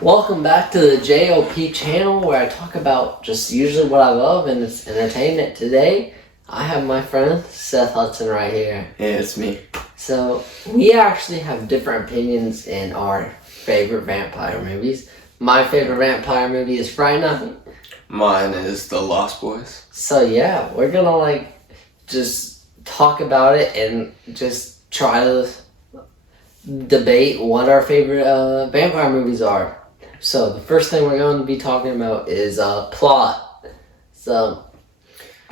Welcome back to the J.O.P channel where I talk about just usually what I love and it's entertainment. Today, I have my friend Seth Hudson right here. Yeah, it's me. So, we actually have different opinions in our favorite vampire movies. My favorite vampire movie is Fright Night. Mine is The Lost Boys. So yeah, we're gonna just talk about it and just try to debate what our favorite vampire movies are. So the first thing we're going to be talking about is plot. So,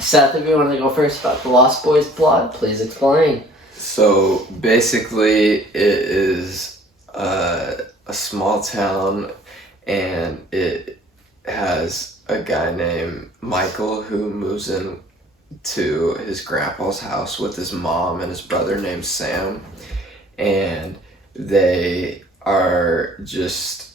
Seth, if you want to go first about the Lost Boys plot, please explain. So basically, it is a small town, and it has a guy named Michael who moves in to his grandpa's house with his mom and his brother named Sam, and they are just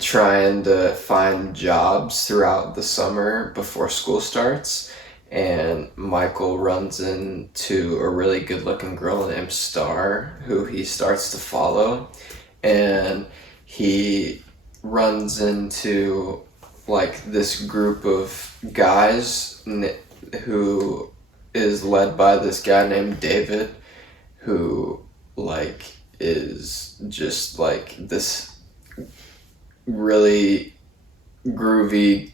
trying to find jobs throughout the summer before school starts. And Michael runs into a really good looking girl named Star who he starts to follow, and he runs into this group of guys who is led by this guy named David, who is just this really groovy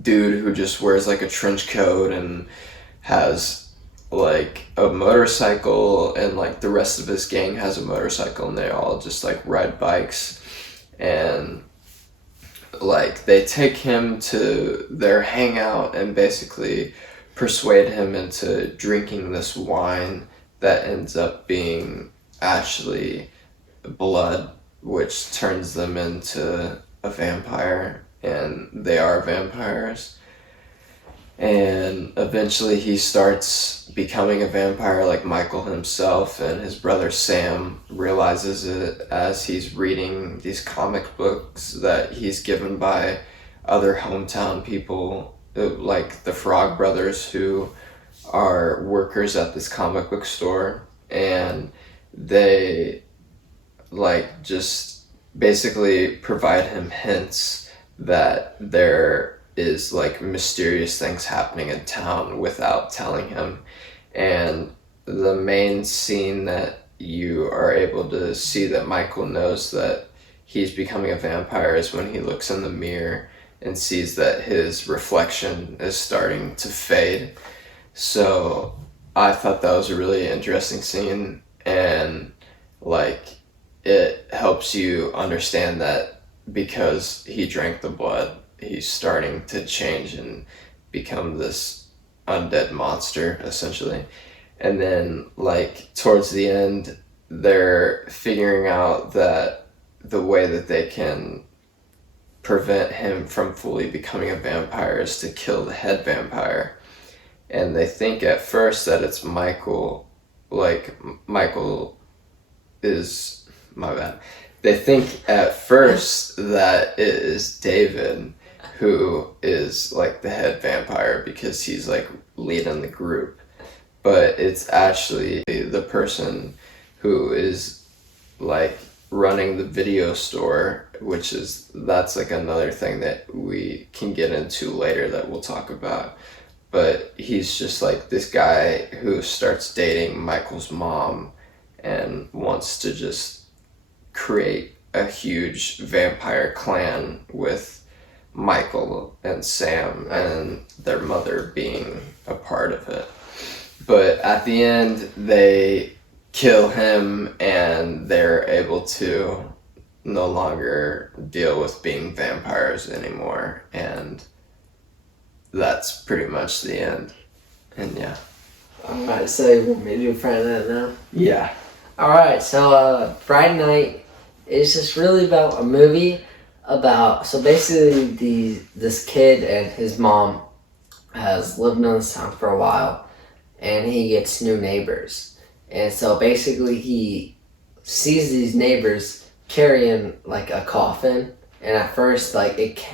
dude who just wears a trench coat and has a motorcycle, and the rest of his gang has a motorcycle, and they all just ride bikes, and they take him to their hangout and basically persuade him into drinking this wine that ends up being actually blood, which turns them into a vampire, and they are vampires. And eventually he starts becoming a vampire like Michael himself, and his brother Sam realizes it as he's reading these comic books that he's given by other hometown people, like the Frog Brothers, who are workers at this comic book store, and they just basically provide him hints that there is mysterious things happening in town without telling him. And the main scene that you are able to see that Michael knows that he's becoming a vampire is when he looks in the mirror and sees that his reflection is starting to fade. So I thought that was a really interesting scene, and it helps you understand that because he drank the blood, he's starting to change and become this undead monster, essentially. And then, towards the end, they're figuring out that the way that they can prevent him from fully becoming a vampire is to kill the head vampire. And they think at first that it's Michael. Michael is... My bad. They think at first that it is David who is the head vampire because he's leading the group, but it's actually the person who is running the video store, that's another thing that we can get into later that we'll talk about. But he's just this guy who starts dating Michael's mom and wants to just create a huge vampire clan with Michael and Sam and their mother being a part of it. But at the end, they kill him, and they're able to no longer deal with being vampires anymore, and that's pretty much the end. And yeah. Alright, so you want me to do Friday Night now? Yeah. Alright, so Friday Night is just really about a movie about, so basically this kid and his mom has lived in this town for a while, and he gets new neighbors. And so basically he sees these neighbors carrying a coffin, and at first it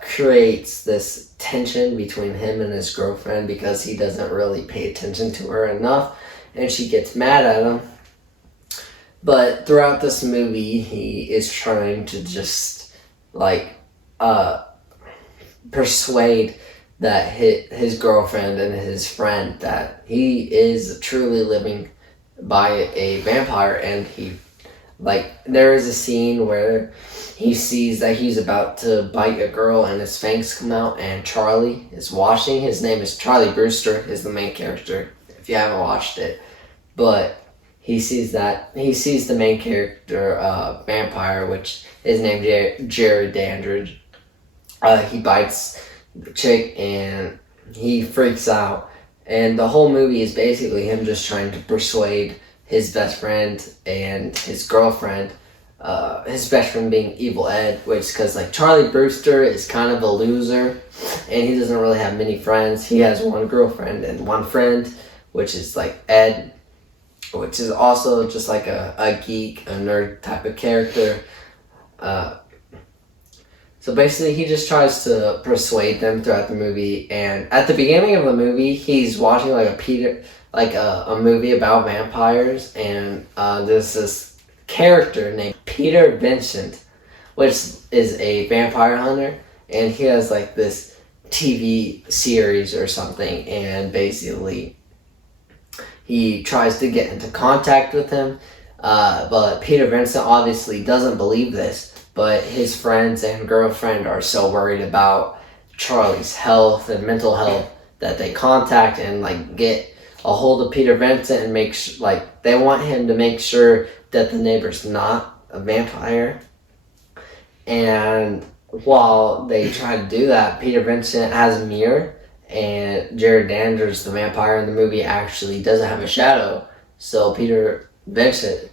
creates this tension between him and his girlfriend because he doesn't really pay attention to her enough, and she gets mad at him. But throughout this movie, he is trying to just like persuade that his girlfriend and his friend that he is truly living by a vampire, and he there is a scene where he sees that he's about to bite a girl and his fangs come out, and Charlie is watching. His name is Charlie Brewster, is the main character, if you haven't watched it. But he sees the main character, vampire, which is named Jerry Dandridge. He bites the chick and he freaks out. And the whole movie is basically him just trying to persuade his best friend and his girlfriend. His best friend being Evil Ed, which because Charlie Brewster is kind of a loser and he doesn't really have many friends. He has one girlfriend and one friend, which is Ed, which is also just a geek, a nerd type of character. So basically, he just tries to persuade them throughout the movie. And at the beginning of the movie, he's watching a movie about vampires, and there's this character named Peter Vincent, which is a vampire hunter, and he has this TV series or something, and basically he tries to get into contact with him, but Peter Vincent obviously doesn't believe this. But his friends and girlfriend are so worried about Charlie's health and mental health that they contact and get a hold of Peter Vincent and they want him to make sure that the neighbor's not a vampire. And while they try to do that, Peter Vincent has a mirror, and Jared Dandridge, the vampire in the movie, actually doesn't have a shadow. So Peter Vincent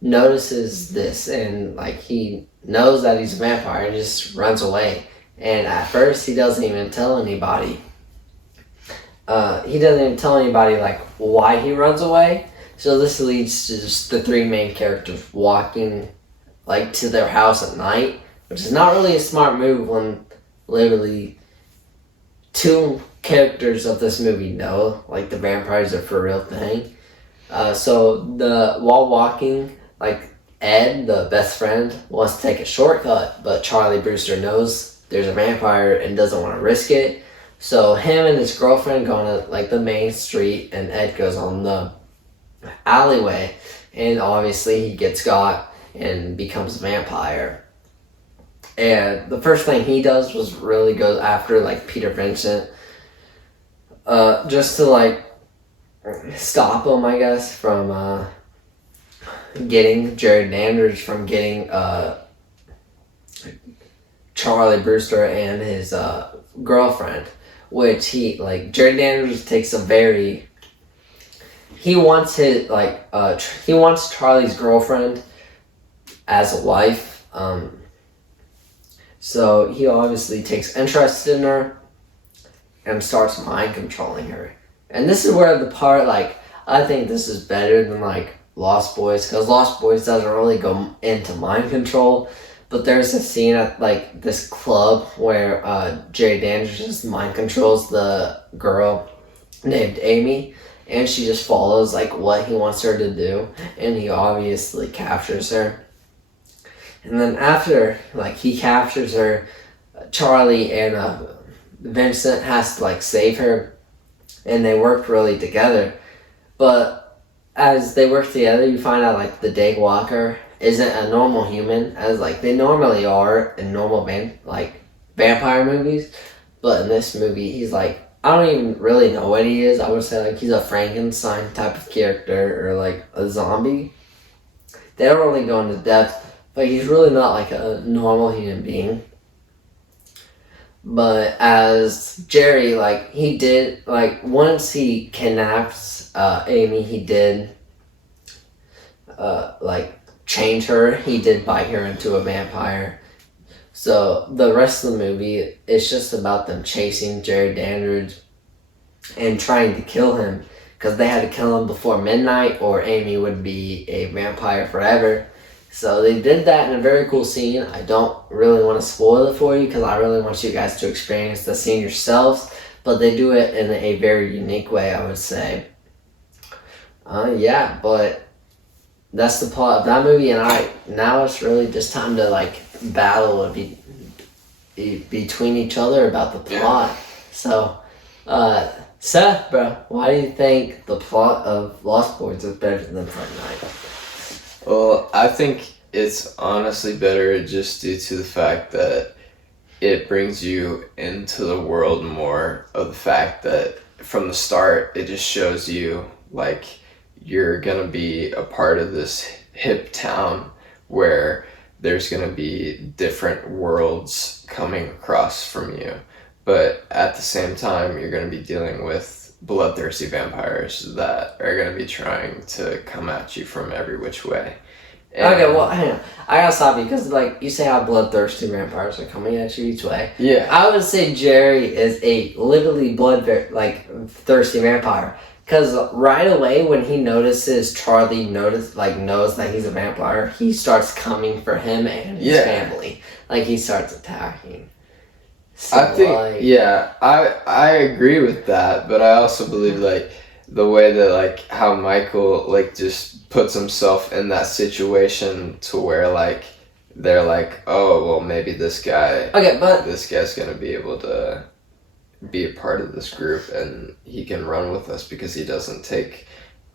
notices this, and he knows that he's a vampire and just runs away. And at first he doesn't even tell anybody. Why he runs away. So this leads to just the three main characters walking to their house at night, which is not really a smart move when literally two characters of this movie know the vampires are for real thing. While walking, Ed, the best friend, wants to take a shortcut, but Charlie Brewster knows there's a vampire and doesn't want to risk it. So him and his girlfriend go on the main street, and Ed goes on the alleyway, and obviously he gets got and becomes a vampire. And the first thing he does was really go after Peter Vincent, just to stop him, I guess, from getting Jared Dandridge from getting Charlie Brewster and his girlfriend, which Jared Dandridge takes he wants Charlie's girlfriend as a wife, so he obviously takes interest in her and starts mind controlling her. And this is where the part I think this is better than Lost Boys, because Lost Boys doesn't really go into mind control, but there's a scene at this club where Jay Dandridge just mind controls the girl named Amy, and she just follows what he wants her to do, and he obviously captures her. And then after he captures her, Charlie and Vincent has to save her, and they work really together. But as they work together, you find out the Daywalker isn't a normal human, as they normally are in normal vampire movies. But in this movie, he's I don't even really know what he is. I would say he's a Frankenstein type of character, or a zombie. They don't really go into depth, but he's really not a normal human being. But as Jerry, he did, once he kidnaps Amy, he did, change her. He did bite her into a vampire. So the rest of the movie, it's just about them chasing Jerry Dandridge and trying to kill him, because they had to kill him before midnight or Amy would be a vampire forever. So they did that in a very cool scene. I don't really want to spoil it for you, because I really want you guys to experience the scene yourselves. But they do it in a very unique way, I would say. But that's the plot of that movie. And now it's really just time to like battle between each other about the plot. Yeah. So, Seth, bro, why do you think the plot of Lost Boys is better than Fright Night? Well, I think it's honestly better just due to the fact that it brings you into the world more, of the fact that from the start it just shows you like you're gonna be a part of this hip town where there's gonna be different worlds coming across from you, but at the same time you're gonna be dealing with bloodthirsty vampires that are gonna be trying to come at you from every which way. Okay, well, hang on. I gotta stop you because, like, you say how bloodthirsty vampires are coming at you each way. Yeah. I would say Jerry is a literally thirsty vampire. Because right away when he notices Charlie knows that he's a vampire, he starts coming for him and his family. Like, he starts attacking. So, I think, I agree with that, but I also believe, like, the way that, like, how Michael, like, just puts himself in that situation to where, like, they're like, oh, well, maybe this guy's gonna be able to be a part of this group and he can run with us because he doesn't take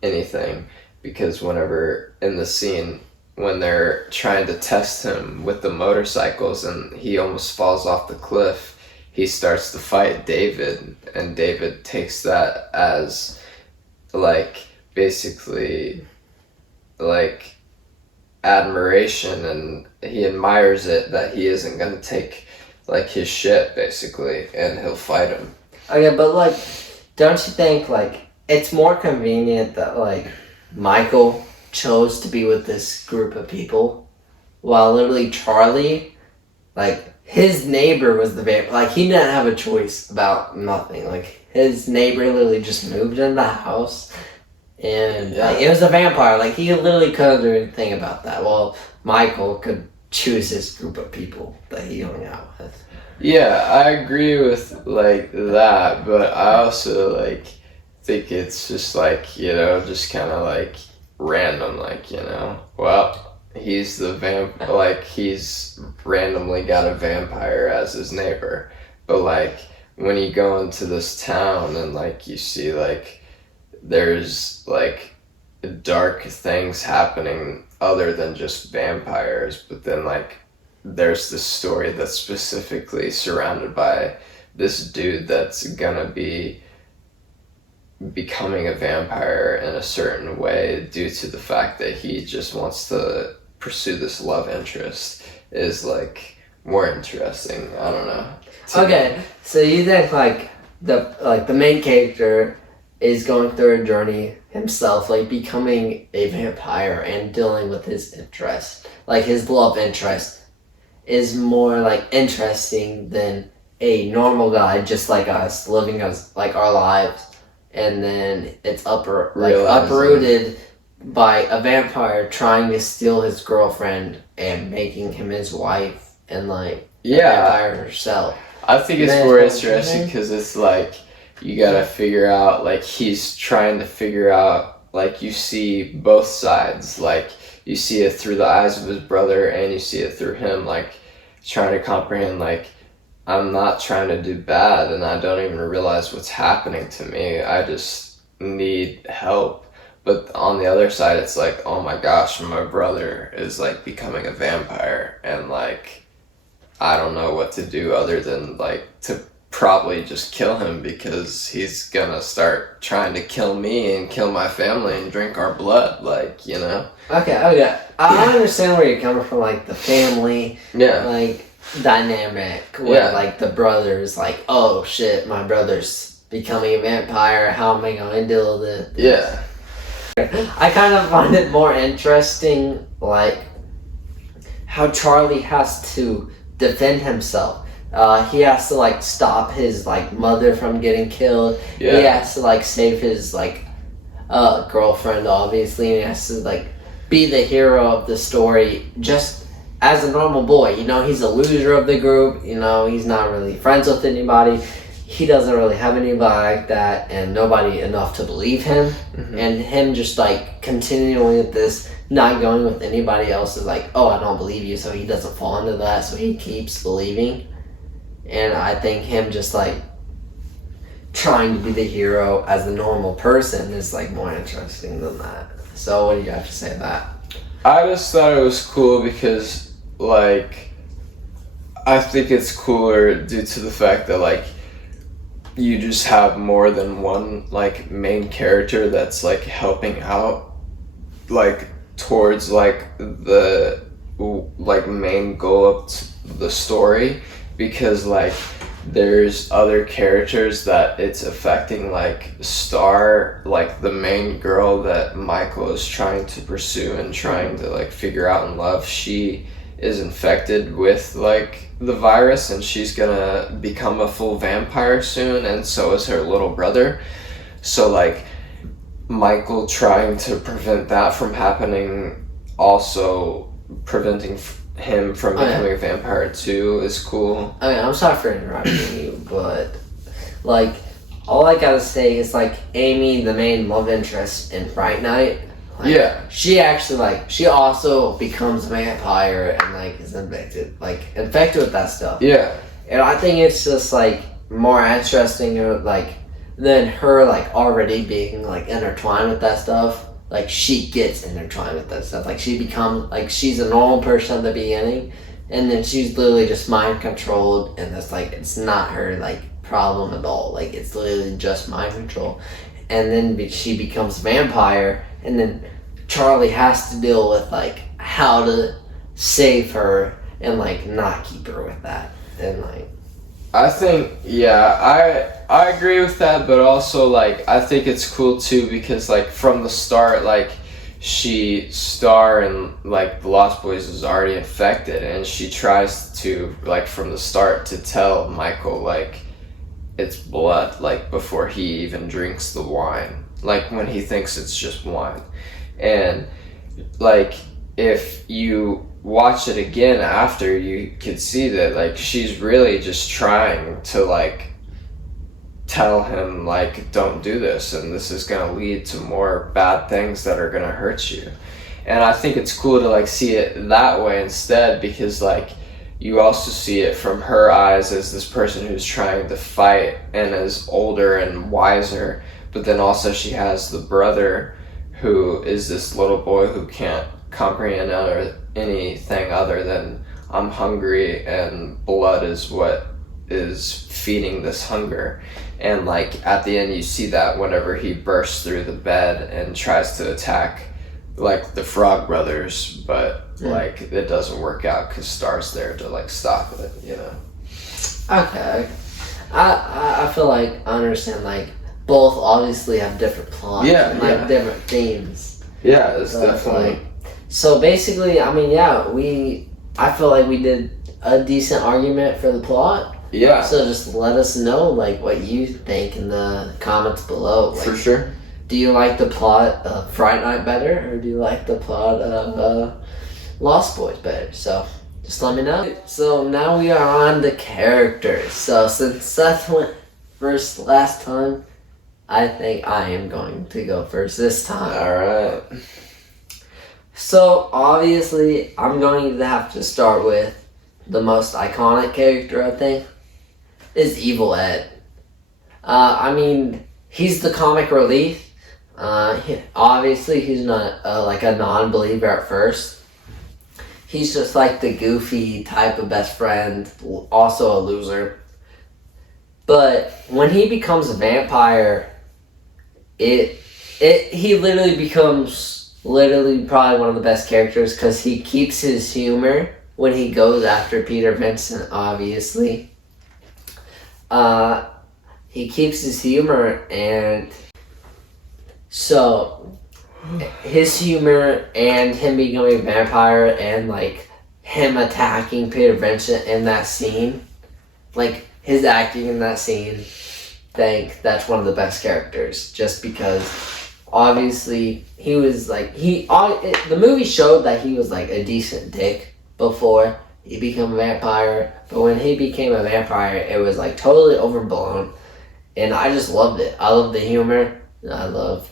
anything. Because whenever in the scene when they're trying to test him with the motorcycles and he almost falls off the cliff, he starts to fight David, and David takes that as like basically like admiration, and he admires it that he isn't going to take like his shit basically, and he'll fight him. Okay, but like, don't you think like it's more convenient that like Michael chose to be with this group of people while literally Charlie, like his neighbor was the vampire. Like he didn't have a choice about nothing. Like his neighbor literally just moved in the house and like, it was a vampire. Like he literally couldn't do anything about that. Well, Michael could choose his group of people that he hung out with. Yeah, I agree with like that, but I also like think it's just like, you know, just kind of like random, like, you know, well, he's the like he's randomly got a vampire as his neighbor, but like when you go into this town and like you see like there's like dark things happening other than just vampires, but then like there's this story that's specifically surrounded by this dude that's gonna be becoming a vampire in a certain way due to the fact that he just wants to pursue this love interest, is like more interesting. I don't know. Okay, so you think like the main character is going through a journey himself, like becoming a vampire and dealing with his interest, like his love interest, is more like interesting than a normal guy just like us living us like our lives, and then it's uprooted by a vampire trying to steal his girlfriend and making him his wife, and like the vampire herself. I think it's more interesting because it's like you gotta figure out, like he's trying to figure out, like you see both sides, like you see it through the eyes of his brother and you see it through him, like trying to comprehend, like I'm not trying to do bad and I don't even realize what's happening to me, I just need help. But on the other side it's like, oh my gosh, my brother is like becoming a vampire and like I don't know what to do other than like to probably just kill him because he's gonna start trying to kill me and kill my family and drink our blood, like, you know. Okay, I understand where you're coming from, like the family like dynamic where like the brother's like, oh shit, my brother's becoming a vampire, how am I gonna deal with it? I kind of find it more interesting like how Charlie has to defend himself. He has to like stop his like mother from getting killed. He has to like save his like girlfriend, obviously, and he has to like be the hero of the story just as a normal boy. You know, he's a loser of the group, you know, he's not really friends with anybody, he doesn't really have anybody like that and nobody enough to believe him. And him just like continuing with this not going with anybody else is like, oh, I don't believe you, so he doesn't fall into that, so he keeps believing. And I think him just like trying to be the hero as a normal person is like more interesting than that. So what do you have to say to that? I just thought it was cool because, like, I think it's cooler due to the fact that, like, you just have more than one, like, main character that's, like, helping out, like, towards, like, the, like, main goal of the story. Because, like, there's other characters that it's affecting, like Star, like the main girl that Michael is trying to pursue and trying to like figure out and love. She is infected with like the virus and she's gonna become a full vampire soon, and so is her little brother. So like Michael trying to prevent that from happening, also preventing him from becoming a vampire too is cool. I mean, I'm sorry for interrupting you, but like all I gotta say is like Amy, the main love interest in Fright Night, like, she actually like she also becomes a vampire and like is infected with that stuff. Yeah. And I think it's just like more interesting like than her like already being like intertwined with that stuff. Like, she gets intertwined with that stuff. Like, she becomes, like, she's a normal person at the beginning, and then she's literally just mind controlled, and it's like, it's not her, like, problem at all. Like, it's literally just mind control. And then she becomes a vampire, and then Charlie has to deal with, like, how to save her and, like, not keep her with that. And, like, I think, I agree with that, but also, like, I think it's cool, too, because, like, from the start, like, Star and, like, the Lost Boys is already infected, and she tries to, like, from the start to tell Michael, like, it's blood, like, before he even drinks the wine. Like, when he thinks it's just wine. And, like, if you watch it again after, you could see that like she's really just trying to like tell him like, don't do this, and this is gonna lead to more bad things that are gonna hurt you. And I think it's cool to like see it that way instead, because like you also see it from her eyes as this person who's trying to fight and is older and wiser, but then also she has the brother who is this little boy who can't comprehend anything other than I'm hungry and blood is what is feeding this hunger. And like at the end you see that whenever he bursts through the bed and tries to attack like the Frog Brothers, but like it doesn't work out because Star's there to like stop it, you know. Okay, I feel like I understand like both obviously have different plots and like different themes. Yeah, it's definitely like, so basically, I mean, I feel like we did a decent argument for the plot. Yeah. So just let us know, like, what you think in the comments below. Like, for sure. Do you like the plot of Fright Night better, or do you like the plot of Lost Boys better? So just let me know. So now we are on the characters. So since Seth went first last time, I think I am going to go first this time. Alright. So, obviously, I'm going to have to start with the most iconic character, I think, is Evil Ed. I mean, he's the comic relief. Obviously, he's not like a non-believer at first. He's just like the goofy type of best friend, also a loser. But when he becomes a vampire, he literally becomes probably one of the best characters because he keeps his humor when he goes after Peter Vincent, obviously. He keeps his humor, and so his humor and him becoming a vampire and like him attacking Peter Vincent in that scene, like his acting in that scene, I think that's one of the best characters just because obviously he was like the movie showed that he was like a decent dick before he became a vampire, but when he became a vampire it was like totally overblown, and I just loved it. I love the humor, I love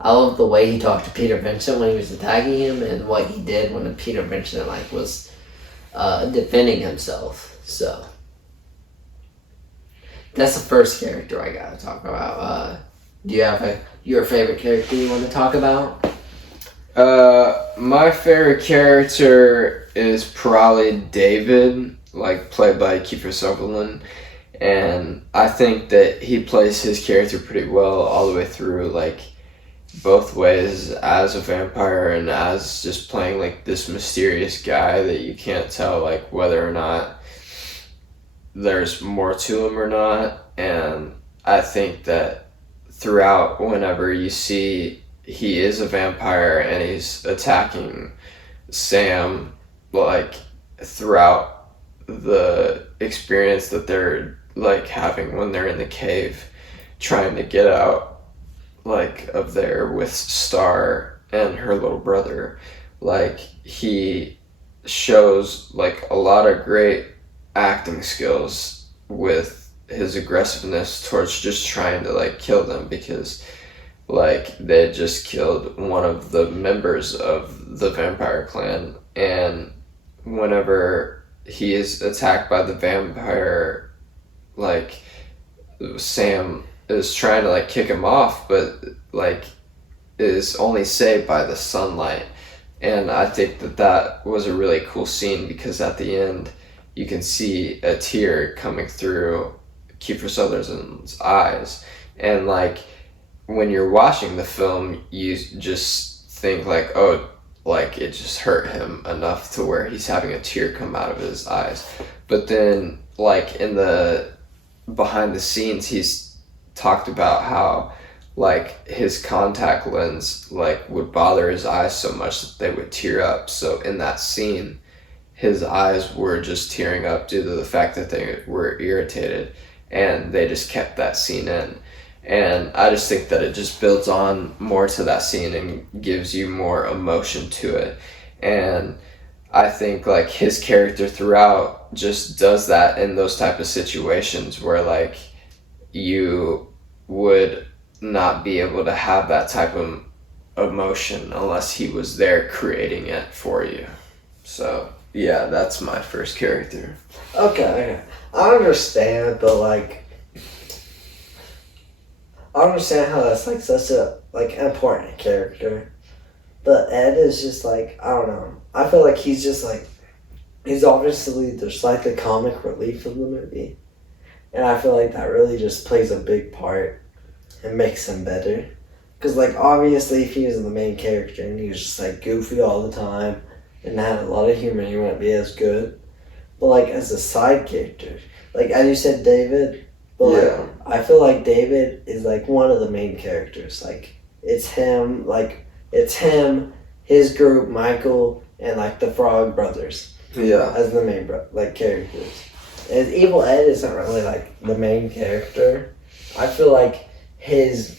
I love the way he talked to Peter Vincent when he was attacking him, and what he did when Peter Vincent was defending himself. So that's the first character I gotta talk about. Do you have your favorite character you want to talk about? My favorite character is probably David, played by Kiefer Sutherland, and I think that he plays his character pretty well all the way through, both ways, as a vampire and as just playing this mysterious guy that you can't tell whether or not there's more to him or not. And I think that throughout, whenever you see he is a vampire and he's attacking Sam, throughout the experience that they're having when they're in the cave trying to get out of there with Star and her little brother, he shows a lot of great acting skills with his aggressiveness towards just trying to kill them, because they had just killed one of the members of the vampire clan, and whenever he is attacked by the vampire, Sam is trying to kick him off, but is only saved by the sunlight. And I think that was a really cool scene, because at the end you can see a tear coming through Kiefer Sutherland's eyes, and when you're watching the film you just think it just hurt him enough to where he's having a tear come out of his eyes. But then in the behind the scenes he's talked about how his contact lens would bother his eyes so much that they would tear up. So in that scene his eyes were just tearing up due to the fact that they were irritated, and they just kept that scene in. And I just think that it just builds on more to that scene and gives you more emotion to it. And I think his character throughout just does that in those type of situations where you would not be able to have that type of emotion unless he was there creating it for you. So yeah, that's my first character. Okay, I understand, but I understand how that's such a important character, but Ed is just I don't know. I feel he's just he's obviously just the comic relief of the movie, and I feel that really just plays a big part and makes him better. Because obviously if he was the main character and he was just goofy all the time and had a lot of humor, he wouldn't be as good. But as a side character, as you said, David. But yeah. I feel David is one of the main characters. It's him, his group, Michael, and the Frog Brothers. Yeah. As the main characters. And Evil Ed isn't really the main character. I feel his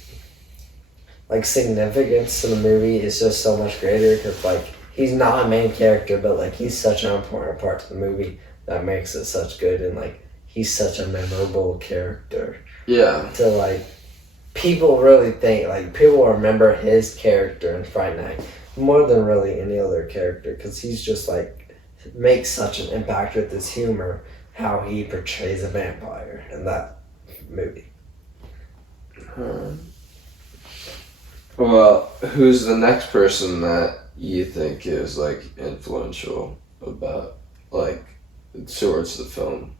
significance to the movie is just so much greater, because he's not a main character, but he's such an important part to the movie that makes it such good, and he's such a memorable character. Yeah. To people really think people remember his character in Fright Night more than really any other character, because he's just makes such an impact with his humor, how he portrays a vampire in that movie. Well, who's the next person that you think is influential about towards the film?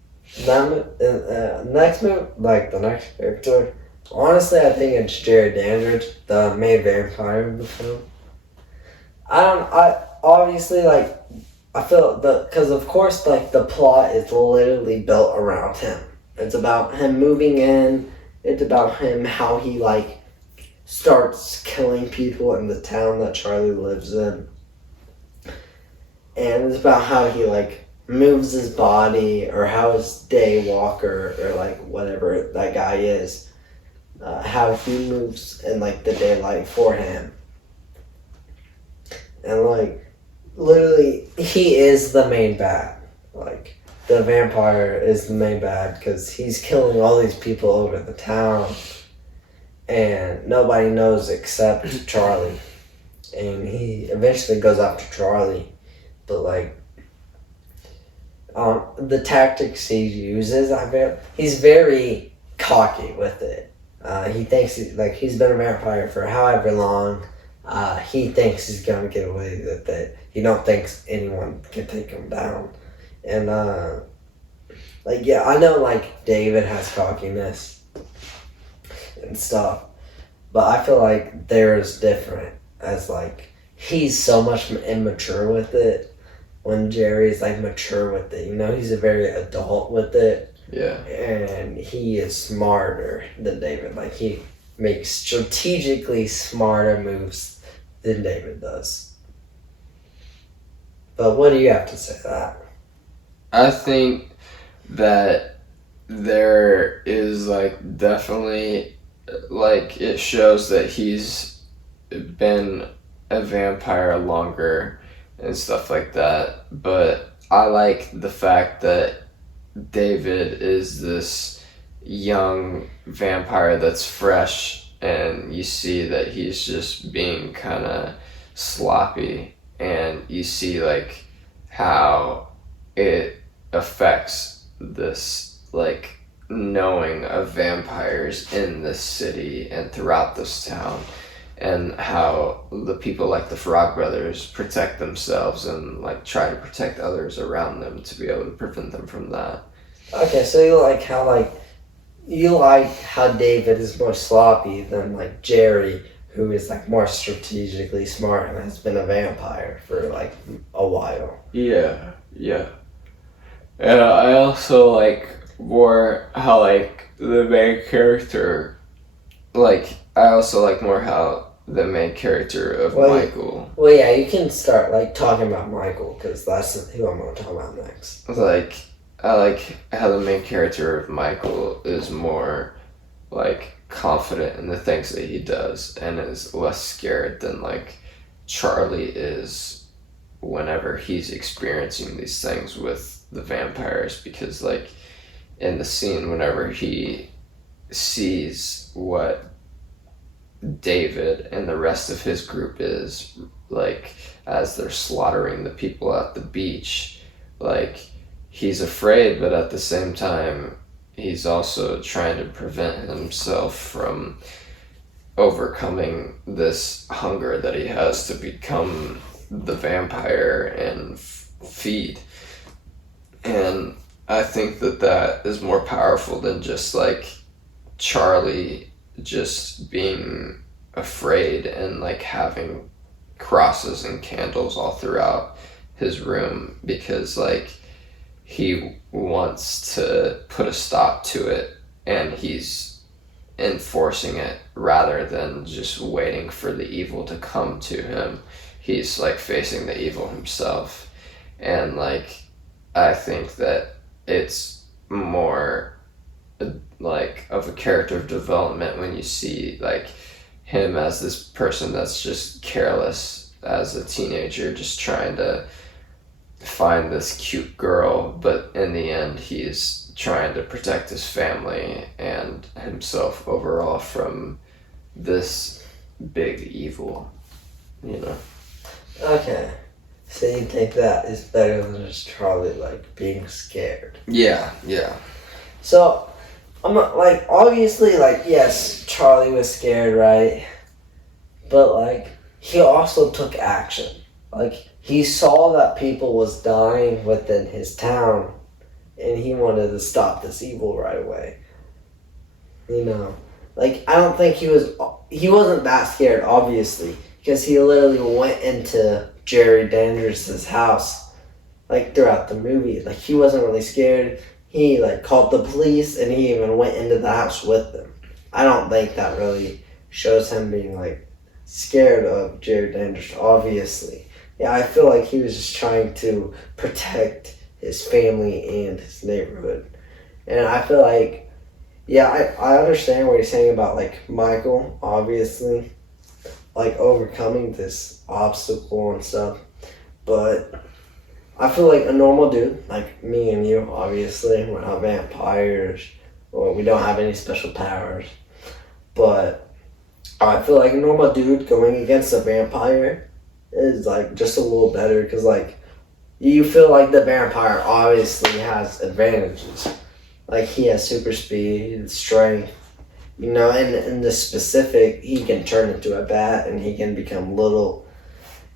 Next move, the next character. Honestly, I think it's Jared Dandridge, the main vampire of the film. Obviously I feel because of course the plot is literally built around him. It's about him moving in. It's about him, how he starts killing people in the town that Charlie lives in. And it's about how he moves his body, or how his daywalker, or whatever that guy is, how he moves in the daylight for him. And literally he is the main bad. The vampire is the main bad, because he's killing all these people over the town. and nobody knows except Charlie. And he eventually goes after Charlie, but like the tactics he uses, he's very cocky with it. He thinks he's been a vampire for however long. He thinks he's gonna get away with it. He don't think anyone can take him down. And I know like David has cockiness and stuff, but I feel like theirs different. As like he's so much immature with it. When Jerry's like mature with it, he's a very adult with it. Yeah. And he is smarter than David. Like he makes strategically smarter moves than David does. But what do you have to say to that? I think that there is like definitely like it shows that he's been a vampire longer and stuff like that, but I like the fact that David is this young vampire that's fresh, and you see that he's just being kind of sloppy, and you see like how it affects this like knowing of vampires in this city and throughout this town, and how the people like the Frog Brothers protect themselves and like try to protect others around them to be able to prevent them from that. Okay, so you like how David is more sloppy than like Jerry, who is like more strategically smart and has been a vampire for like a while. Yeah. And I also like more how like the main character, like I also like more how the main character of Michael. Well, yeah, you can start like talking about Michael because that's who I'm going to talk about next. Like I like how the main character of Michael is more like confident in the things that he does and is less scared than like Charlie is whenever he's experiencing these things with the vampires, because like in the scene whenever he sees what David and the rest of his group is like as they're slaughtering the people at the beach, like he's afraid, but at the same time he's also trying to prevent himself from overcoming this hunger that he has to become the vampire and feed. And I think that is more powerful than just like Charlie just being afraid and like having crosses and candles all throughout his room, because like he wants to put a stop to it and he's enforcing it rather than just waiting for the evil to come to him. He's like facing the evil himself. And like I think that it's more like of a character development when you see like him as this person that's just careless as a teenager, just trying to find this cute girl, but in the end he's trying to protect his family and himself overall from this big evil, Okay, so you think that is better than just Charlie like being scared? Yeah. So I'm not like, obviously, like, yes, Charlie was scared, right? But like he also took action. Like he saw that people was dying within his town and he wanted to stop this evil right away. Like I don't think he wasn't that scared, obviously, because he literally went into Jerry Dangerous's house like throughout the movie. Like he wasn't really scared. He like called the police and he even went into the house with them. I don't think that really shows him being like scared of Jerry Dangerous, obviously. Yeah, I feel like he was just trying to protect his family and his neighborhood. And I feel like, yeah, I understand what you're saying about like Michael, obviously, like overcoming this obstacle and stuff. But I feel like a normal dude, like me and you, obviously, we're not vampires, or we don't have any special powers. But I feel like a normal dude going against a vampire is like just a little better because like you feel like the vampire obviously has advantages. Like he has super speed, strength, you know, and in the specific, he can turn into a bat and he can become little.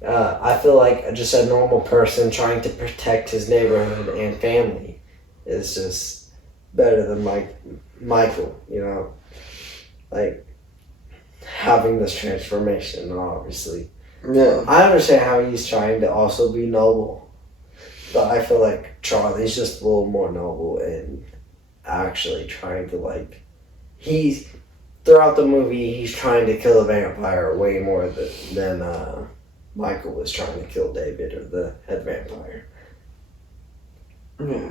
I feel like just a normal person trying to protect his neighborhood and family is just better than like Michael, you know, like having this transformation, obviously. Yeah. I understand how he's trying to also be noble, but I feel like Charlie's just a little more noble and actually trying to like, he's, throughout the movie, he's trying to kill a vampire way more than Michael was trying to kill David or the head vampire. Yeah.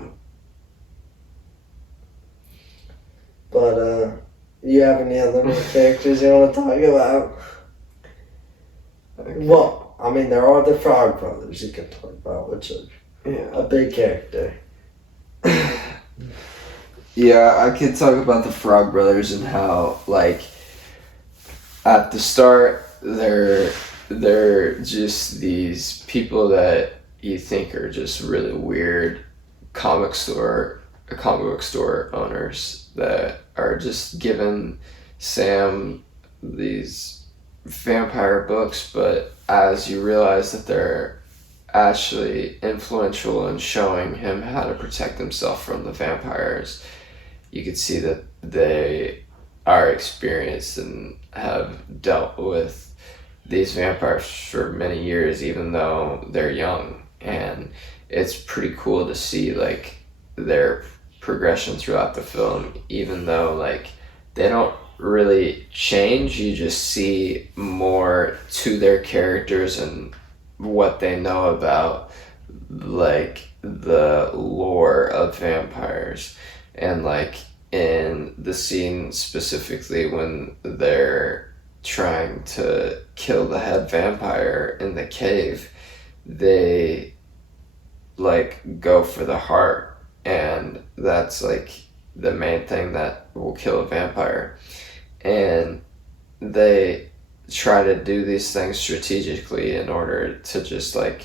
But, you have any other characters you want to talk about? Okay. Well, I mean, there are the Frog Brothers you can talk about, which are a big character. Yeah, I could talk about the Frog Brothers and how, like, at the start, they're just these people that you think are just really weird comic book store owners that are just giving Sam these vampire books, but as you realize that they're actually influential in showing him how to protect himself from the vampires, you could see that they are experienced and have dealt with these vampires for many years, even though they're young. And it's pretty cool to see like their progression throughout the film, even though like they don't really change. You just see more to their characters and what they know about like the lore of vampires. And like in the scene specifically when they're trying to kill the head vampire in the cave, they like go for the heart, and that's like the main thing that will kill a vampire. And they try to do these things strategically in order to just like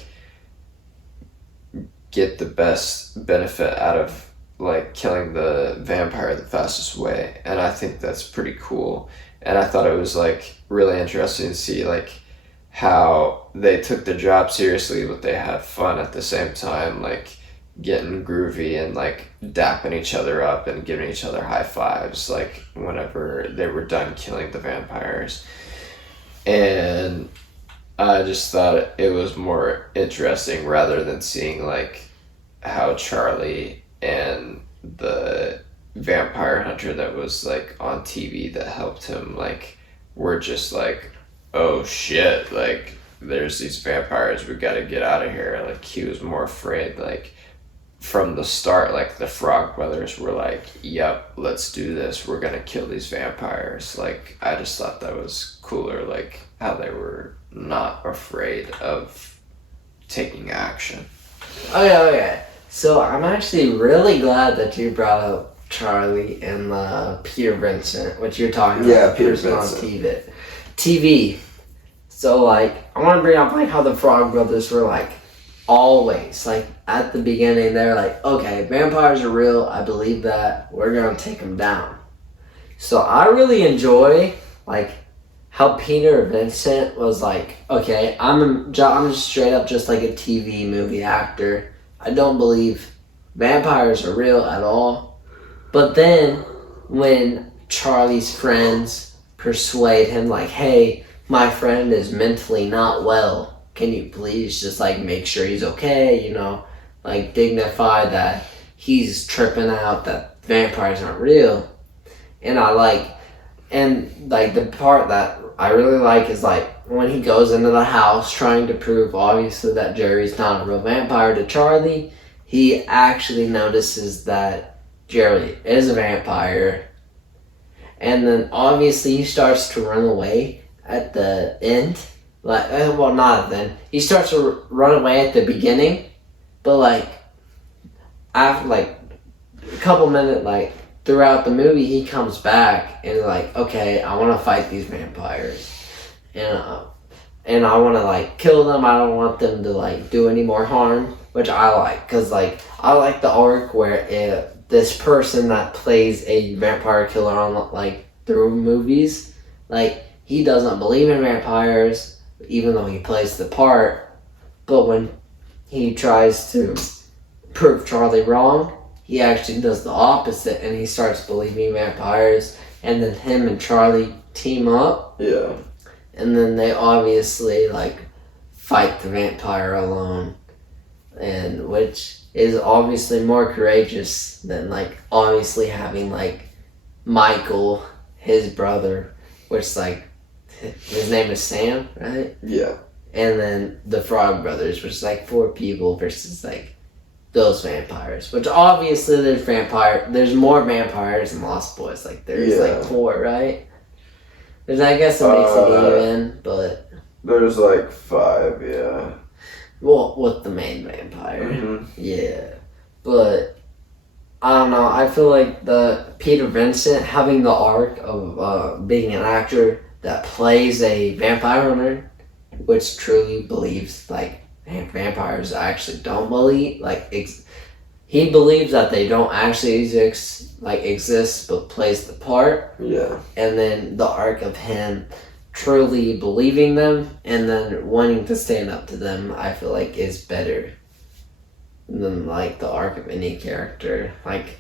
get the best benefit out of like killing the vampire the fastest way. And I think that's pretty cool. And I thought it was like really interesting to see like how they took the job seriously, but they had fun at the same time, like getting groovy and like dapping each other up and giving each other high fives like whenever they were done killing the vampires. And I just thought it was more interesting rather than seeing like how Charlie and the vampire hunter that was like on TV that helped him like were just like, oh shit, like there's these vampires, we gotta get out of here. Like he was more afraid. Like from the start, like the Frog Brothers were like, yep, let's do this, we're gonna kill these vampires. Like I just thought that was cooler, like how they were not afraid of taking action. Okay. So I'm actually really glad that you brought up Charlie and Peter Vincent, which you're talking about. Yeah, the Peter person Vincent. on TV. So like, I want to bring up like how the Frog Brothers were like always like at the beginning. They're like, okay, vampires are real. I believe that. We're gonna take them down. So I really enjoy like how Peter Vincent was like, okay, I'm just straight up just like a TV movie actor. I don't believe vampires are real at all. But then when Charlie's friends persuade him like, hey, my friend is mentally not well, can you please just like make sure he's okay, you know, like dignify that he's tripping out, that vampires aren't real. And the part that I really like is like when he goes into the house trying to prove obviously that Jerry's not a real vampire to Charlie, he actually notices that Jerry is a vampire. And then obviously he starts to run away at the end. Like, well, not at the end. He starts to run away at the beginning, but like after like a couple minutes, like throughout the movie, he comes back and like, okay, I want to fight these vampires, and I want to like kill them. I don't want them to like do any more harm, which I like, because like I like the arc where this person that plays a vampire killer on like through movies, like he doesn't believe in vampires, even though he plays the part, but when he tries to prove Charlie wrong, he actually does the opposite and he starts believing vampires, and then him and Charlie team up. Yeah. And then they obviously like fight the vampire alone, and which is obviously more courageous than like obviously having like Michael, his brother, which like his name is Sam, right? Yeah. And then the Frog Brothers, which is like 4 people versus like those vampires. Which obviously there's more vampires in Lost Boys. Like there's like 4, right? Which I guess it makes it even, but there's like 5, yeah. Well, with the main vampire. Mm-hmm. Yeah. But I don't know, I feel like the Peter Vincent having the arc of being an actor that plays a vampire hunter, which truly believes like vampires actually don't believe, like he believes that they don't actually exist, but plays the part. Yeah. And then the arc of him truly believing them and then wanting to stand up to them, I feel like is better than like the arc of any character like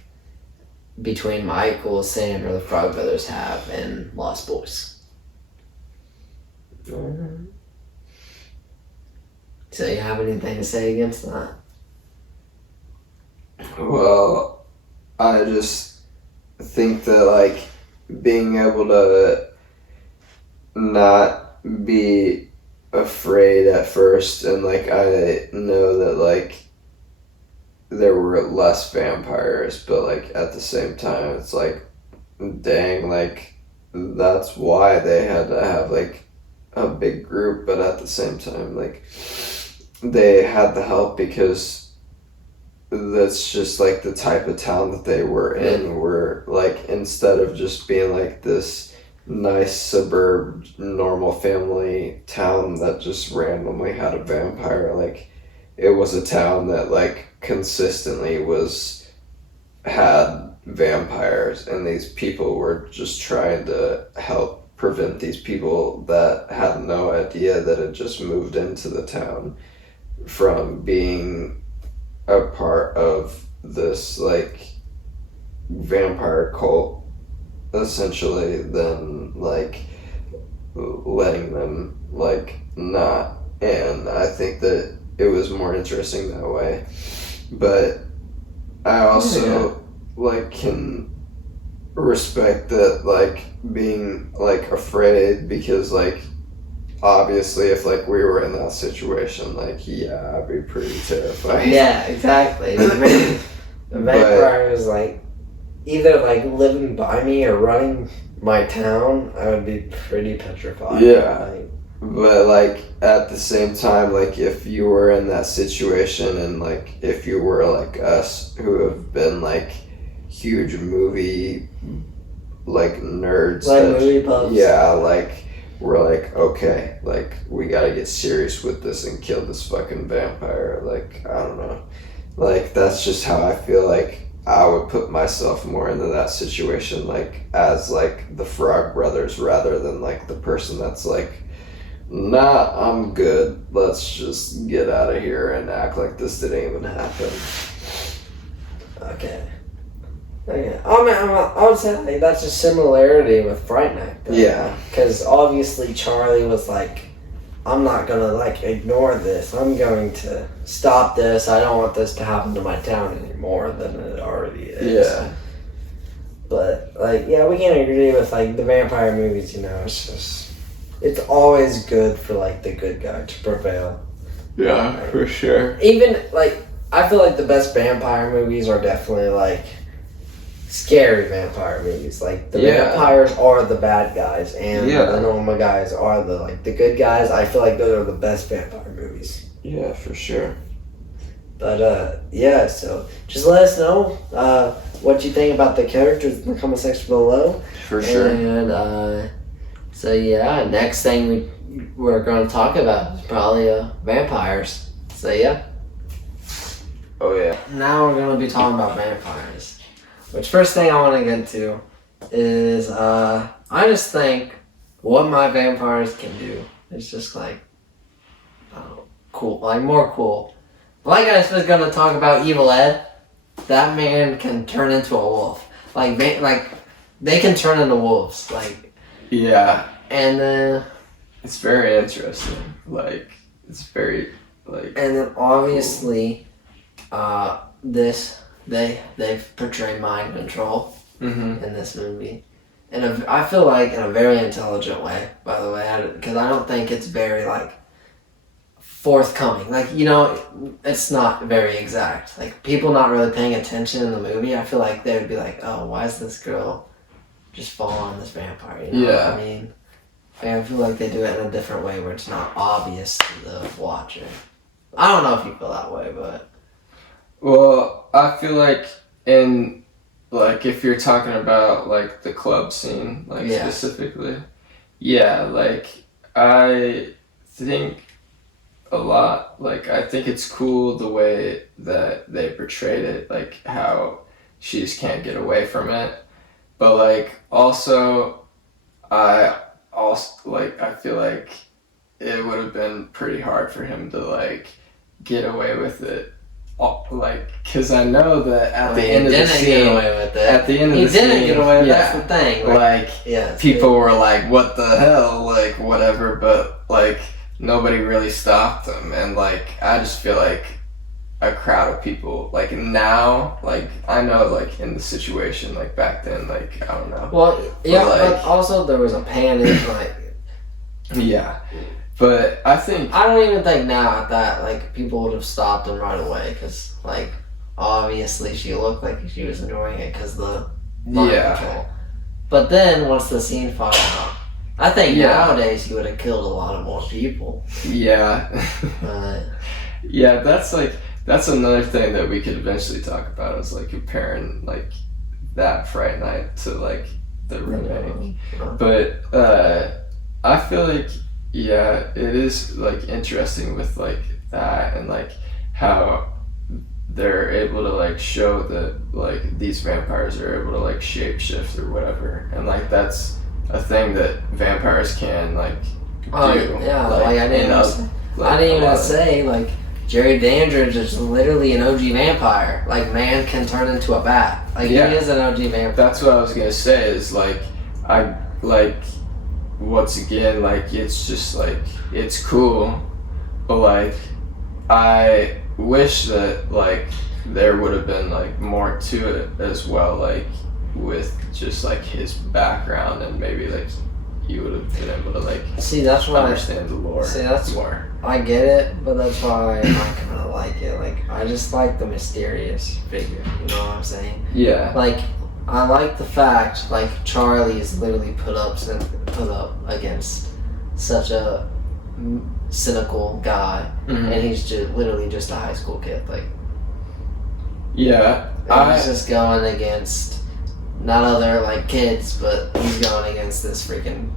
between Michael, Sam, or the Frog Brothers have in Lost Boys. Mm-hmm. So you have anything to say against that? Well, I just think that like being able to not be afraid at first, and like I know that like there were less vampires, but like at the same time it's like dang, like that's why they had to have like a big group, but at the same time like they had the help because that's just like the type of town that they were in, where like instead of just being like this nice suburb normal family town that just randomly had a vampire, like it was a town that like consistently had vampires, and these people were just trying to help prevent these people that had no idea that had just moved into the town from being a part of this like vampire cult, essentially, then like letting them like not. And I think that it was more interesting that way, but I also like can respect that like being like afraid, because like obviously if like we were in that situation, like yeah, I'd be pretty terrified. Yeah, exactly. The vampire was like either like living by me or running my town, I would be pretty petrified. Yeah. But like at the same time, like if you were in that situation, and like if you were like us who have been like huge movie like nerds, like movie buffs. Yeah, like we're like, okay, like we gotta get serious with this and kill this fucking vampire. Like I don't know, like that's just how I feel like I would put myself more into that situation, like as like the Frog Brothers, rather than like the person that's like, nah, I'm good, let's just get out of here and act like this didn't even happen. Okay. I would say like, that's a similarity with Fright Night, though. Yeah. Because obviously Charlie was like, I'm not going to like ignore this. I'm going to stop this. I don't want this to happen to my town any more than it already is. Yeah. But like, yeah, we can agree with like the vampire movies, you know, it's always good for like the good guy to prevail. Yeah, like, for sure. Even like, I feel like the best vampire movies are definitely like scary vampire movies. Like the vampires are the bad guys, and the normal guys are the good guys. I feel like those are the best vampire movies. Yeah, for sure. But yeah, so just let us know what you think about the characters in the comment section below. For sure. And so yeah, next thing we're going to talk about is probably vampires. So yeah. Oh yeah. Now we're going to be talking about vampires. Which first thing I want to get to is I just think what my vampires can do is just like cool, like more cool. Like I was gonna talk about Evil Ed, that man can turn into a wolf. Like they can turn into wolves. Like yeah, and then it's very interesting. Like it's very like. And then obviously, they've portrayed mind control in this movie, and I feel like in a very intelligent way. By the way, because I don't think it's very like forthcoming. Like, you know, it's not very exact. Like, people not really paying attention in the movie, I feel like they would be like, oh, why is this girl just fall on this vampire? You know what I mean? I feel like they do it in a different way where it's not obvious to the watcher. I don't know if you feel that way, but... Well, I feel like if you're talking about, like, the club scene, like, specifically, like, I think a lot, like, I think it's cool the way that they portrayed it, like, how she just can't get away from it, but, like, also, I feel like it would have been pretty hard for him to, like, get away with it, like, because I know that at the end of the scene, get away with it. At the end of the scene, he didn't get away with it, yeah, that's the thing. Like people were like, what the hell, like, whatever, but, like, nobody really stopped them, and, like, I just feel like a crowd of people, like, now, like, I know, like, in the situation, like, back then, like, I don't know. Well, yeah, but also there was a panic, like... Yeah, but I think... I don't even think now at that, like, people would have stopped him right away, because, like, obviously she looked like she was enjoying it because the mind control. But then, once the scene found out, I think nowadays he would have killed a lot of more people. Yeah. Yeah, that's another thing that we could eventually talk about is, like, comparing, like, that Fright Night to, like, the remake. But I feel like, yeah, it is, like, interesting with, like, that and, like, how they're able to, like, show that, like, these vampires are able to, like, shapeshift or whatever. And, like, that's a thing that vampires can, like, do. Yeah, like I didn't even say, like, Jerry Dandridge is literally an OG vampire. Like, man can turn into a bat. Like, he is an OG vampire. That's what I was gonna say is, like, once again, like, it's just, like, it's cool, but, like, I wish that, like, there would have been, like, more to it as well, like, with just, like, his background, and maybe, like, you would have been able to, like, that's why understand the lore more. I get it, but that's why I kind of like it. Like, I just like the mysterious figure, you know what I'm saying? Yeah. Like, I like the fact, like, Charlie is literally put up against such a cynical guy, and he's literally just a high school kid. Like, yeah, he's just going against not other, like, kids, but he's going against this freaking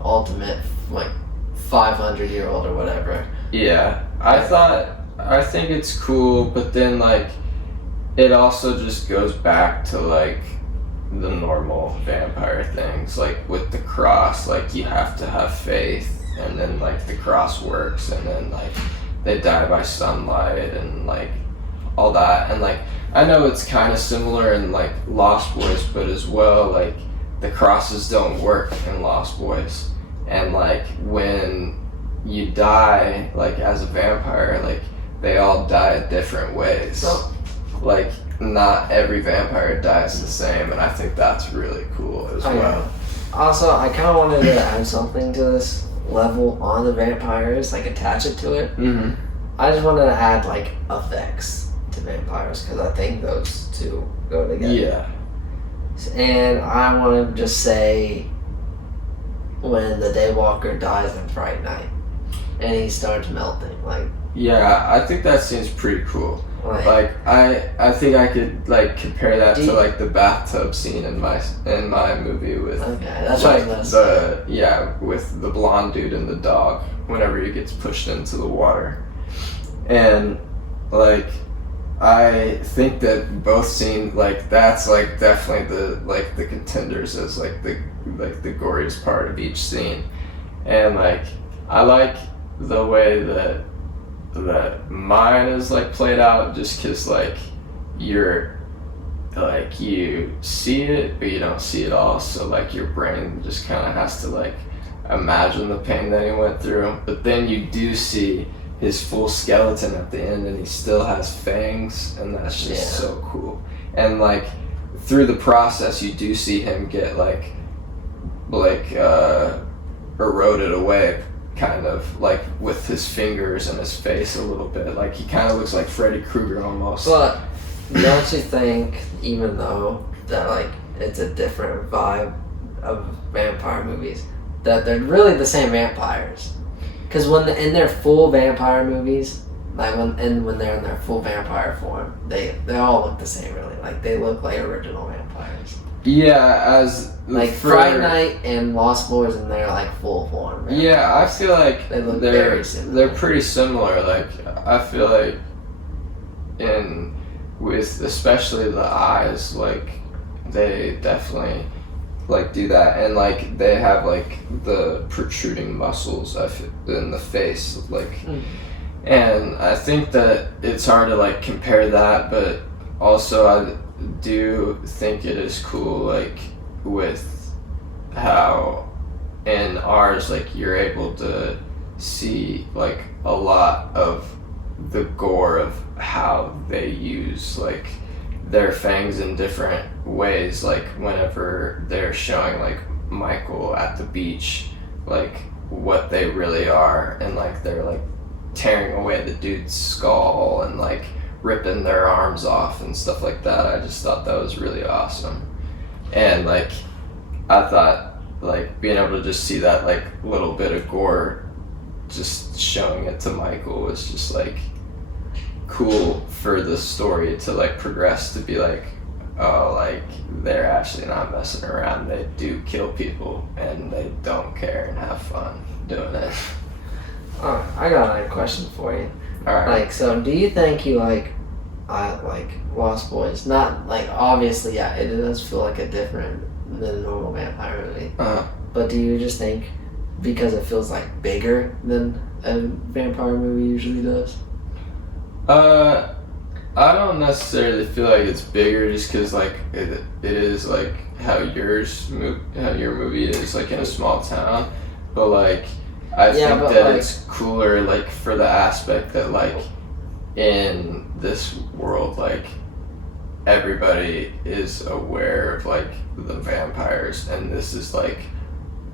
ultimate, like, 500-year-old or whatever. Yeah, I think it's cool, but then, like, it also just goes back to, like, the normal vampire things, like, with the cross, like, you have to have faith, and then, like, the cross works, and then, like, they die by sunlight, and, like, all that, and, like, I know it's kind of similar in, like, Lost Boys, but as well, like, the crosses don't work in Lost Boys, and, like, when you die, like, as a vampire, like, they all die different ways. So, like, not every vampire dies the same, and I think that's really cool as well. Also, I kind of wanted to add something to this level on the vampires, like, attach it to it. I just wanted to add, like, effects to vampires, because I think those two go together. Yeah. And I want to just say when the Daywalker dies in Fright Night, and he starts melting, like... Yeah, I think that seems pretty cool. Like I think I could like compare that to like the bathtub scene in my movie with that's like what I was with the blonde dude and the dog whenever he gets pushed into the water. And like I think that both scenes like that's like definitely the contenders as like the goriest part of each scene. And like I like the way that mine is like played out, just because like you're like you see it but you don't see it all, so like your brain just kind of has to like imagine the pain that he went through, but then you do see his full skeleton at the end and he still has fangs, and that's just so cool. And like through the process you do see him get like eroded away, kind of like with his fingers and his face a little bit. Like he kind of looks like Freddy Krueger almost. But don't you think, even though that like it's a different vibe of vampire movies, that they're really the same vampires? Because when in their full vampire movies, like when they're in their full vampire form, they all look the same really. Like they look like original vampires. Yeah, as like Fright Night and Lost Boys in their like full form. Vampires. Yeah, I feel like they look very similar. They're pretty similar. Like I feel like with especially the eyes, like they definitely like do that, and like they have like the protruding muscles in the face, like and I think that it's hard to like compare that, but also I do think it is cool like with how in ours like you're able to see like a lot of the gore of how they use like their fangs in different ways, like whenever they're showing like Michael at the beach like what they really are, and like they're like tearing away the dude's skull and like ripping their arms off and stuff like that. I just thought that was really awesome. And like I thought like being able to just see that like little bit of gore just showing it to Michael was just like cool for the story to like progress to be like, oh, like they're actually not messing around, they do kill people and they don't care and have fun doing it. Oh, I got a question for you. Alright. Like, so do you think you like Lost Boys? Not like obviously, yeah, it does feel like a different than a normal vampire movie. But do you just think because it feels like bigger than a vampire movie usually does? I don't necessarily feel like it's bigger, just because like it is like how your movie is like in a small town, but like I think that like, it's cooler like for the aspect that like in this world like everybody is aware of like the vampires, and this is like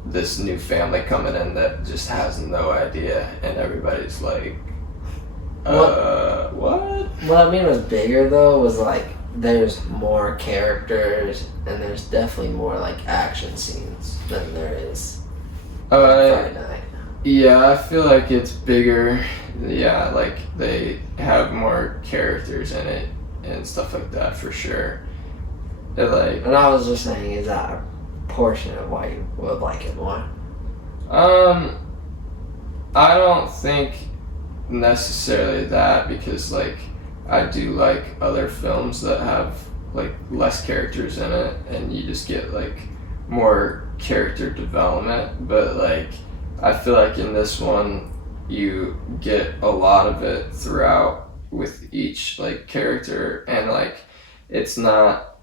this new family coming in that just has no idea, and everybody's like what? What I mean was bigger though was like there's more characters and there's definitely more like action scenes than there is Friday Night. Yeah, I feel like it's bigger. Yeah, like they have more characters in it and stuff like that for sure. And I was just saying, is that a portion of why you would like it more? I don't think necessarily that, because like I do like other films that have like less characters in it and you just get like more character development, but like I feel like in this one you get a lot of it throughout with each like character, and like it's not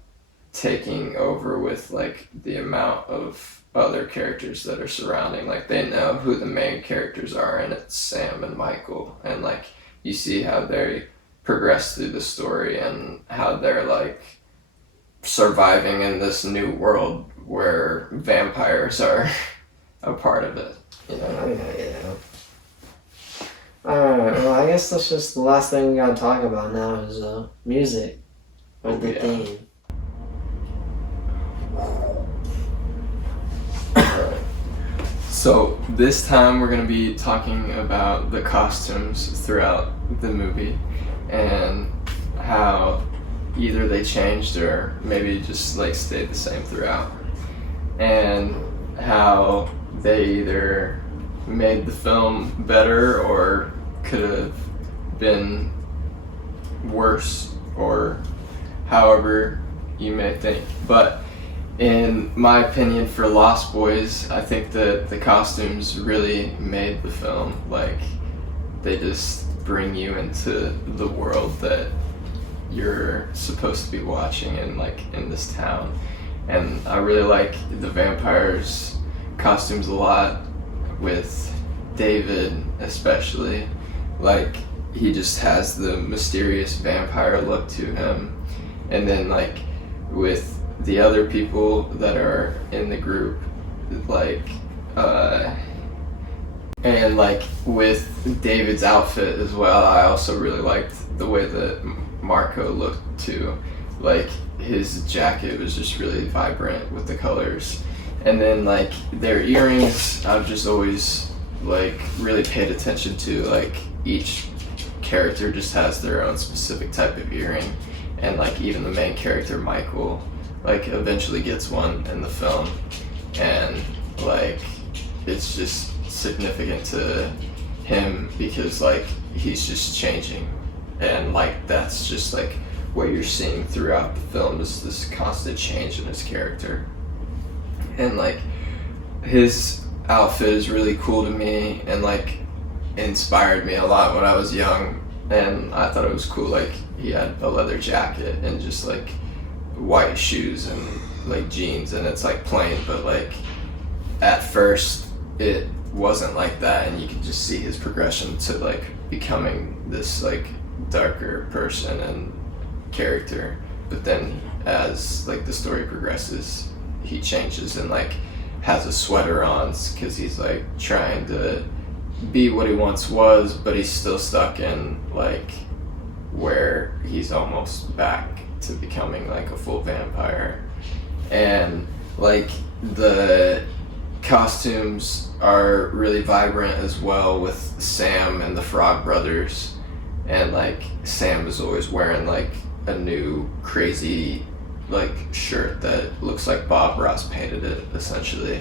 taking over with like the amount of other characters that are surrounding. Like they know who the main characters are, and it's Sam and Michael, and like you see how they progress through the story and how they're like surviving in this new world where vampires are a part of it, you know? Yeah. Alright, well I guess that's just the last thing we gotta talk about now is music, or the theme. So this time we're going to be talking about the costumes throughout the movie, and how either they changed or maybe just like stayed the same throughout, and how they either made the film better or could have been worse, or however you may think. But in my opinion, for Lost Boys, I think that the costumes really made the film. Like, they just bring you into the world that you're supposed to be watching in this town. And I really like the vampires' costumes a lot, with David especially. Like, he just has the mysterious vampire look to him. And then like with the other people that are in the group, like and like with David's outfit as well, I also really liked the way that Marco looked too. Like, his jacket was just really vibrant with the colors. And then like their earrings, I've just always like really paid attention to. Like, each character just has their own specific type of earring, and like even the main character Michael like eventually gets one in the film, and like it's just significant to him because like he's just changing, and like that's just like what you're seeing throughout the film is this constant change in his character. And like his outfit is really cool to me, and like inspired me a lot when I was young, and I thought it was cool. Like, he had a leather jacket and just like white shoes and like jeans, and it's like plain, but like at first it wasn't like that, and you could just see his progression to like becoming this like darker person and character. But then as like the story progresses, he changes and like has a sweater on because he's like trying to be what he once was, but he's still stuck in like where he's almost back to becoming like a full vampire. And like the costumes are really vibrant as well, with Sam and the Frog Brothers. And like Sam is always wearing like a new crazy like shirt that looks like Bob Ross painted it essentially.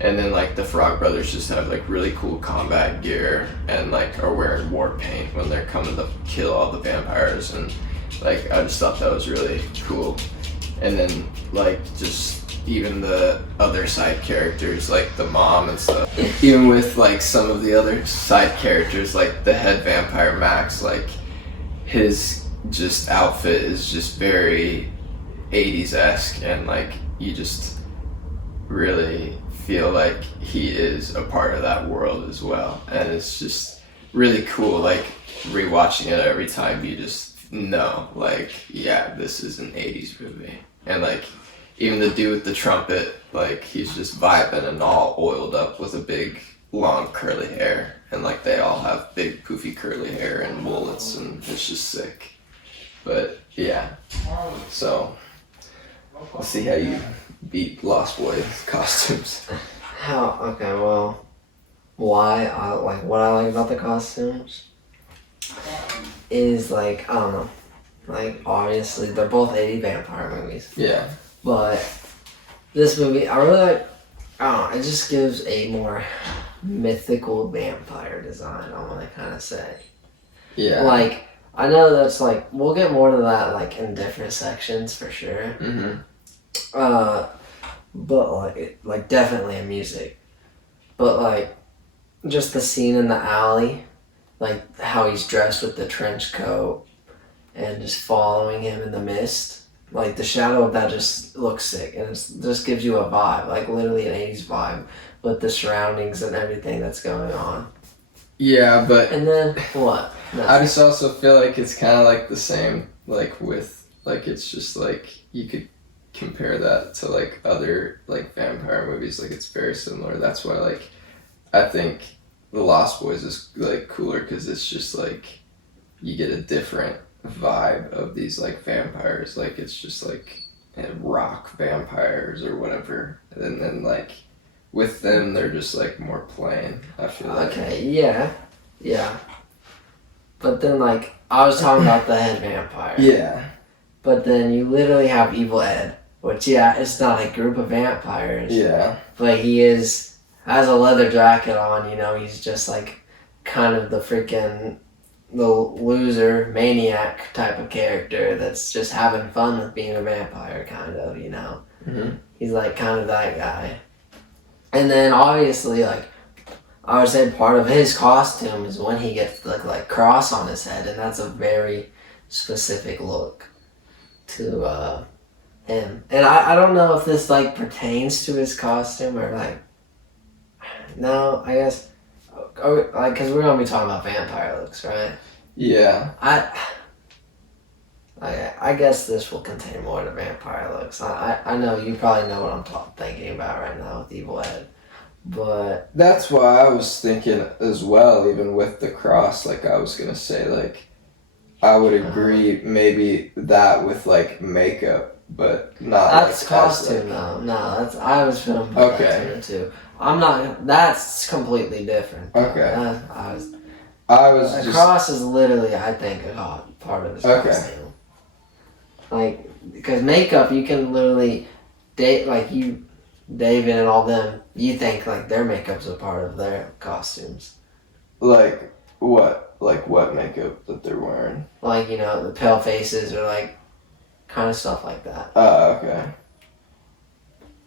And then like the Frog Brothers just have like really cool combat gear and like are wearing war paint when they're coming to kill all the vampires, and like I just thought that was really cool. And then like just even the other side characters, like the mom and stuff, even with like some of the other side characters, like the head vampire Max, like his just outfit is just very 80s-esque, and like you just really feel like he is a part of that world as well. And it's just really cool, like rewatching it every time. You just know like, yeah, this is an 80s movie. And like even the dude with the trumpet, like he's just vibing and all oiled up with a big long curly hair, and like they all have big poofy curly hair and mullets, and it's just sick. But yeah, so we'll see how you beat Lost Boys costumes. Okay, well, what I like about the costumes is like, I don't know, like obviously they're both 80 vampire movies. Yeah. But this movie, I really like, I don't know, it just gives a more mythical vampire design, I want to kind of say. Yeah. Like, I know that's like, we'll get more to that like in different sections for sure. Mm-hmm. But like definitely in music. But like, just the scene in the alley, like how he's dressed with the trench coat and just following him in the mist. Like the shadow of that just looks sick, and it just gives you a vibe, like literally an 80s vibe with the surroundings and everything that's going on. Yeah, but And then what? I just also feel like it's kind of like the same, like with, like it's just like you could compare that to like other like vampire movies, like it's very similar. That's why like I think The Lost Boys is like cooler, because it's just like you get a different vibe of these like vampires. Like it's just like rock vampires or whatever, and then like with them they're just like more plain, I feel like. Okay, yeah. But then, like, I was talking about the head vampire. Yeah. But then you literally have Evil Ed, which, yeah, it's not a group of vampires. Yeah. But he has a leather jacket on, you know, he's just, like, kind of the loser, maniac type of character that's just having fun with being a vampire, kind of, you know. Mm-hmm. He's, like, kind of that guy. And then, obviously, like, I would say part of his costume is when he gets the, like, cross on his head, and that's a very specific look to him. And I don't know if this, like, pertains to his costume or, like, no, I guess, like, because we're going to be talking about vampire looks, right? Yeah. I guess this will contain more of the vampire looks. I know you probably know what I'm thinking about right now with Evil Ed. But that's why I was thinking as well, even with the cross, like I was gonna say, like I would agree maybe that with like makeup, but not that's like, costume like, though. No, that's I was feeling okay. That too. I'm not. That's completely different. Okay. I was. The cross is literally, I think, a part of his costume. Like, because makeup, you can literally date like you. David and all them, you think like their makeup's a part of their costumes. Like what? Like what makeup that they're wearing? Like, you know, the pale faces or like kind of stuff like that. Oh, okay.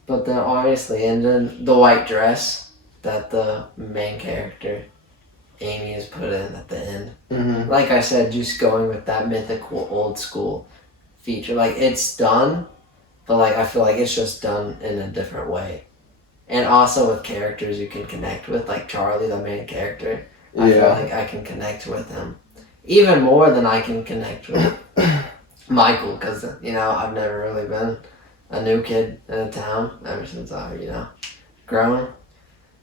But then obviously, and then the white dress that the main character, Amy, is put in at the end. Mm-hmm. Like I said, just going with that mythical old school feature. Like, it's done, but like I feel like it's just done in a different way. And also with characters you can connect with, like Charlie, the main character. I feel like I can connect with him even more than I can connect with Michael, because, you know, I've never really been a new kid in a town ever since I, you know, grown.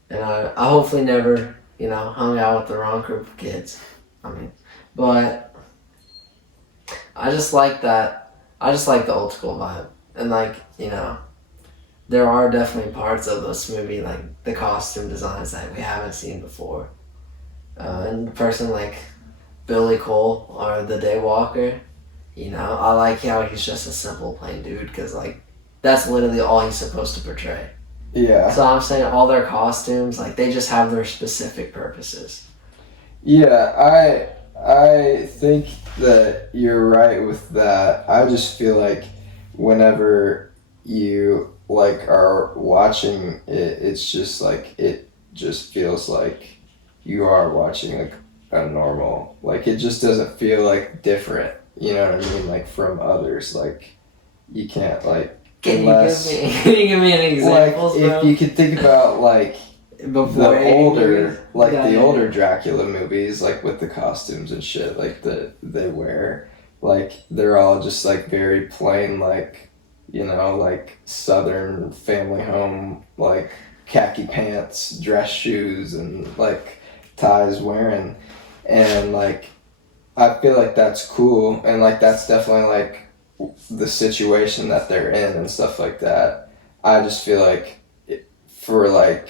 And I hopefully never, you know, hung out with the wrong group of kids. I mean, but I just like that. I just like the old school vibe. And, like, you know, there are definitely parts of this movie, like the costume designs that we haven't seen before. And a person like Billy Cole or the Daywalker, you know, I like how he's just a simple, plain dude, because, like, that's literally all he's supposed to portray. Yeah. So I'm saying all their costumes, like, they just have their specific purposes. Yeah, I think that you're right with that. I just feel like whenever you like are watching it, it's just like it just feels like you are watching like a normal, like it just doesn't feel like different, you know what I mean, like from others. Like you can't like Can you give me an example? Like if you could think about like before the older the older Dracula movies, like with the costumes and shit like that they wear, like they're all just like very plain, like, you know, like southern family home, like khaki pants, dress shoes, and like ties wearing. And like I feel like that's cool, and like that's definitely like the situation that they're in and stuff like that. I just feel like for like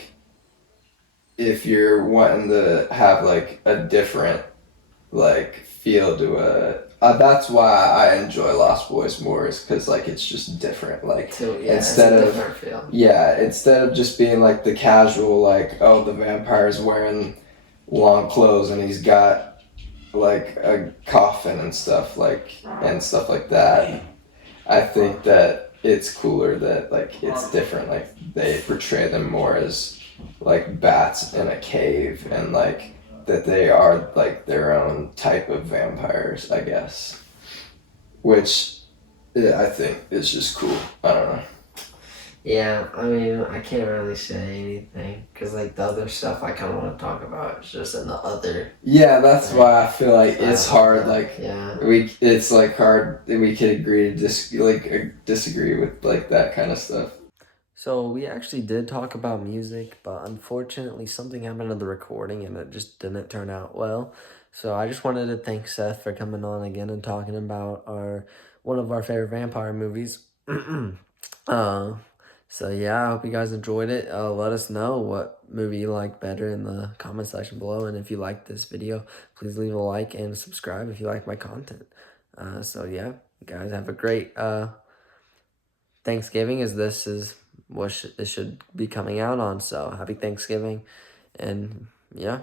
if you're wanting to have like a different like feel to that's why I enjoy Lost Boys more, is because like it's just different, like instead of just being like the casual, like, oh, the vampire's wearing long clothes and he's got like a coffin and stuff like that. I think that it's cooler that like it's different, like they portray them more as like bats in a cave, and like that they are like their own type of vampires, I guess, which I think is just cool. I don't know. Yeah, I mean, I can't really say anything because, like, the other stuff I kind of want to talk about is just in the other. Yeah, that's why I feel like it's hard. Like, yeah, it's like hard. We could agree to disagree with like that kind of stuff. So we actually did talk about music, but unfortunately something happened to the recording and it just didn't turn out well. So I just wanted to thank Seth for coming on again and talking about one of our favorite vampire movies. uh, So yeah, I hope you guys enjoyed it. Let us know what movie you like better in the comment section below. And if you like this video, please leave a like and subscribe if you like my content. So yeah, you guys have a great Thanksgiving, as this is what this should be coming out on. So happy Thanksgiving, and yeah.